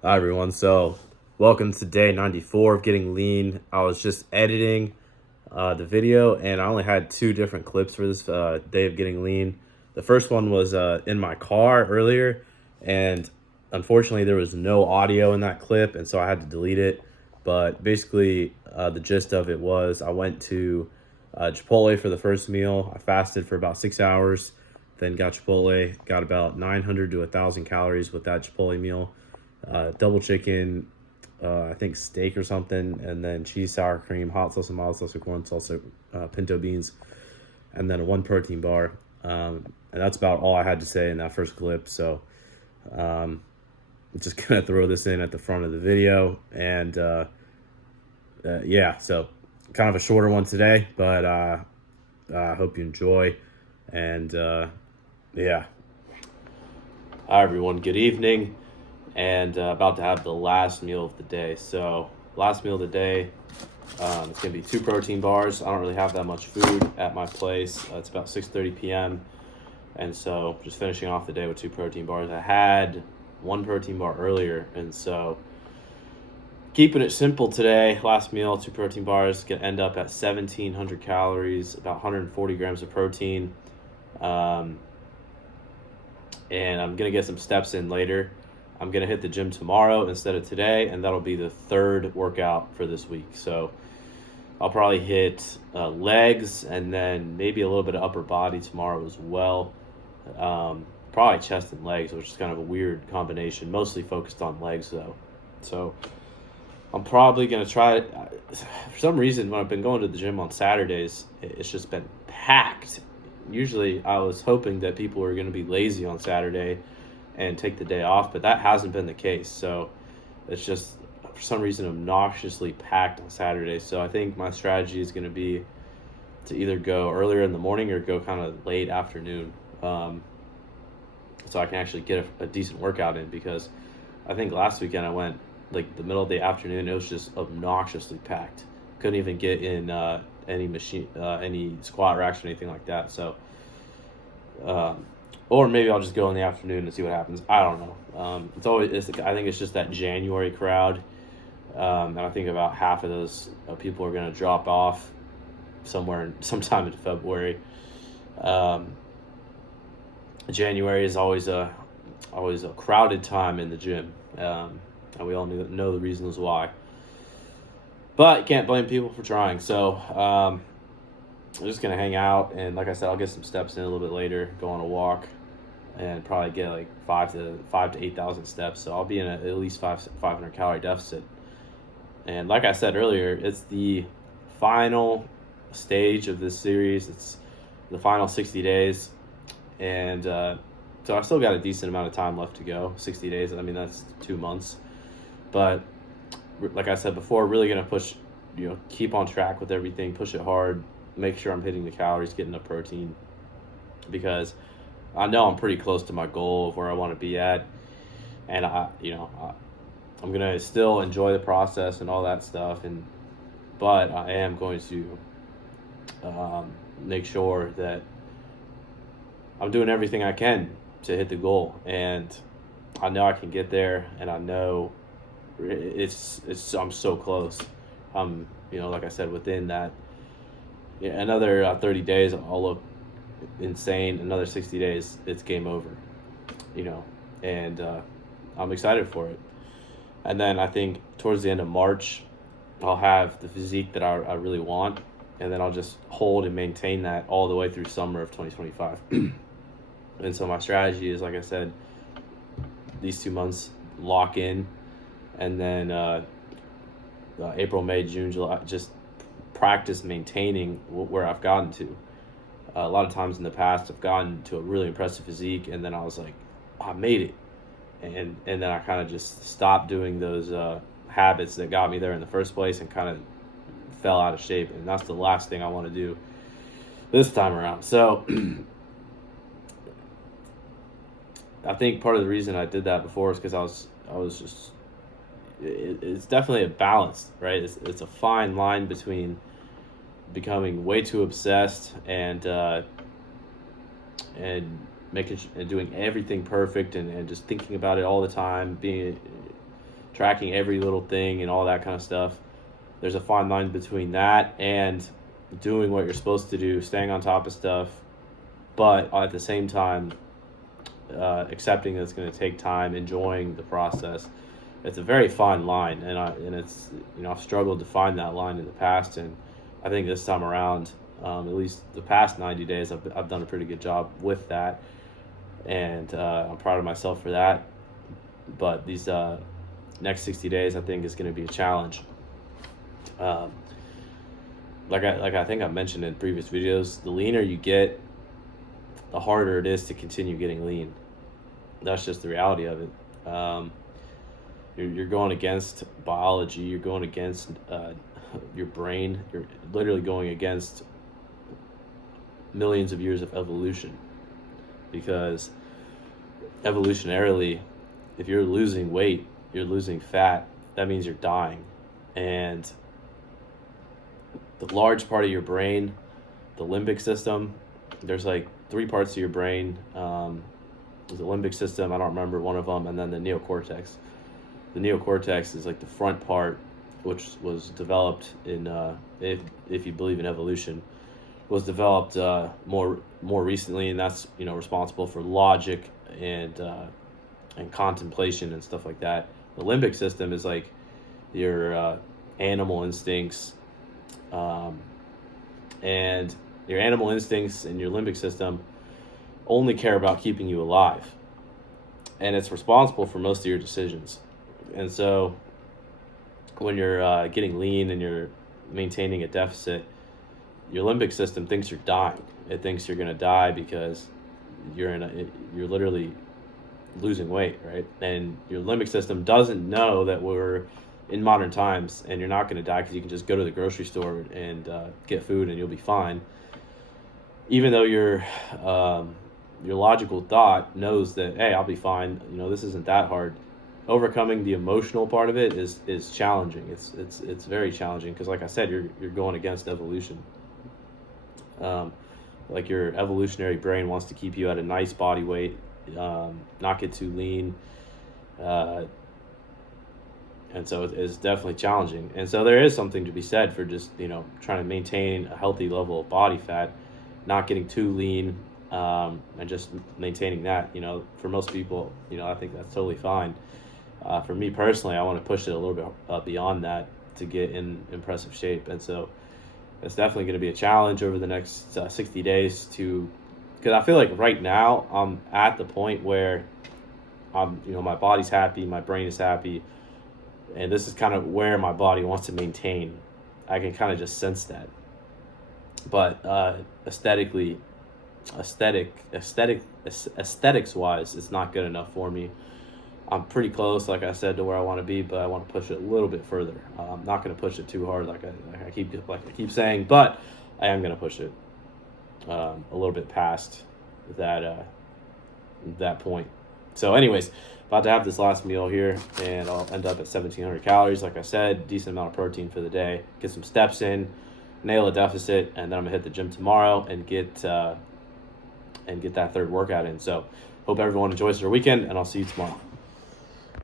Hi everyone. Welcome to day 94 of Getting Lean. I was just editing the video, and I only had two different clips for this day of Getting Lean. The first one was in my car earlier, and unfortunately, there was no audio in that clip, and so I had to delete it. But basically, the gist of it was I went to Chipotle for the first meal. I fasted for about 6 hours, then got Chipotle, got about 900 to 1,000 calories with that Chipotle meal. Double chicken, I think steak or something, and then cheese, sour cream, hot sauce, and mild sauce, corn salsa, pinto beans, and then one protein bar. And that's about all I had to say in that first clip. So I'm just gonna throw this in at the front of the video, and yeah, so kind of a shorter one today, but I hope you enjoy. And yeah, hi everyone, good evening, and about to have the last meal of the day. So last meal of the day, it's gonna be two protein bars. I don't really have that much food at my place. It's about 6:30 p.m. and so just finishing off the day with two protein bars. I had one protein bar earlier, and so keeping it simple today. Last meal, two protein bars, gonna end up at 1,700 calories, about 140 grams of protein, um, and I'm gonna get some steps in later. I'm gonna hit the gym tomorrow instead of today, and that'll be the third workout for this week. So I'll probably hit legs and then maybe a little bit of upper body tomorrow as well. Probably chest and legs, which is kind of a weird combination. Mostly focused on legs though. So I'm probably gonna try it. For some reason, when I've been going to the gym on Saturdays, it's just been packed. Usually, I was hoping that people were gonna be lazy on Saturday and take the day off, but that hasn't been the case. So it's just for some reason obnoxiously packed on Saturday. So I think my strategy is gonna be to either go earlier in the morning or go kind of late afternoon, so I can actually get a decent workout in, because I think last weekend I went like the middle of the afternoon. It was just obnoxiously packed. Couldn't even get in any squat racks or anything like that. So, um, or maybe I'll just go in the afternoon and see what happens. I don't know. I think it's just that January crowd, and I think about half of those people are going to drop off sometime in February. Um, January is always a crowded time in the gym, and we all know the reasons why. But you can't blame people for trying. So I'm just gonna hang out, and like I said, I'll get some steps in a little bit later. Go on a walk, and probably get like 5 to 8,000 steps. So I'll be in at least 500 calorie deficit. And like I said earlier, it's the final stage of this series. It's the final 60 days, and so I still got a decent amount of time left to go. 60 days. I mean, that's 2 months. But like I said before, really gonna push, keep on track with everything, push it hard, make sure I'm hitting the calories, getting the protein, because I know I'm pretty close to my goal of where I want to be at, and I'm gonna still enjoy the process and all that stuff, but I am going to make sure that I'm doing everything I can to hit the goal, and I know I can get there, and I know it's I'm so close. Like I said, within that, yeah, another 30 days, I'll look insane. Another 60 days, it's game over. You know, and I'm excited for it. And then I think towards the end of March, I'll have the physique that I really want, and then I'll just hold and maintain that all the way through summer of 2025. And so my strategy is, like I said, these 2 months lock in, and then April, May, June, July, just practice maintaining where I've gotten to. A lot of times in the past, I've gotten to a really impressive physique, and then I was like, I made it, and then I kind of just stopped doing those habits that got me there in the first place, and kind of fell out of shape, and that's the last thing I want to do this time around. So I think part of the reason I did that before is because I was just it's definitely a balance, right? It's a fine line between becoming way too obsessed and making and doing everything perfect, and just thinking about it all the time, being tracking every little thing and all that kind of stuff. There's a fine line between that and doing what you're supposed to do, staying on top of stuff, but at the same time, accepting that it's going to take time, enjoying the process. It's a very fine line, and it's, I've struggled to find that line in the past, and I think this time around, at least the past 90 days, I've done a pretty good job with that, and I'm proud of myself for that. But these next 60 days, I think, is going to be a challenge. Like I think I've mentioned in previous videos, the leaner you get, the harder it is to continue getting lean. That's just the reality of it. You're going against biology. You're going against your brain. You're literally going against millions of years of evolution, because evolutionarily, if you're losing weight, you're losing fat, that means you're dying. And the large part of your brain, the limbic system, there's like 3 parts of your brain. There's the limbic system, I don't remember one of them, and then the neocortex. The neocortex is like the front part, which was developed in, if you believe in evolution, was developed more recently, and that's responsible for logic and contemplation and stuff like that. The limbic system is like your animal instincts, and your animal instincts and your limbic system only care about keeping you alive, and it's responsible for most of your decisions. And so when you're getting lean and you're maintaining a deficit, your limbic system thinks you're dying. It thinks you're going to die because you're literally losing weight, right? And your limbic system doesn't know that we're in modern times and you're not going to die, because you can just go to the grocery store and get food and you'll be fine. Even though your logical thought knows that, hey, I'll be fine. This isn't that hard. Overcoming the emotional part of it is challenging. It's very challenging, because, like I said, you're going against evolution. Like your evolutionary brain wants to keep you at a nice body weight, not get too lean, and so it's definitely challenging. And so there is something to be said for just trying to maintain a healthy level of body fat, not getting too lean, and just maintaining that. For most people, I think that's totally fine. For me personally, I want to push it a little bit beyond that to get in impressive shape. And so it's definitely going to be a challenge over the next 60 days because I feel like right now I'm at the point where my body's happy, my brain is happy, and this is kind of where my body wants to maintain. I can kind of just sense that. But aesthetics wise, it's not good enough for me. I'm pretty close, like I said, to where I want to be, but I want to push it a little bit further. I'm not going to push it too hard, like I keep saying, but I am going to push it a little bit past that point. So, anyways, about to have this last meal here, and I'll end up at 1,700 calories. Like I said, decent amount of protein for the day. Get some steps in, nail a deficit, and then I'm gonna hit the gym tomorrow and get that third workout in. So, hope everyone enjoys their weekend, and I'll see you tomorrow.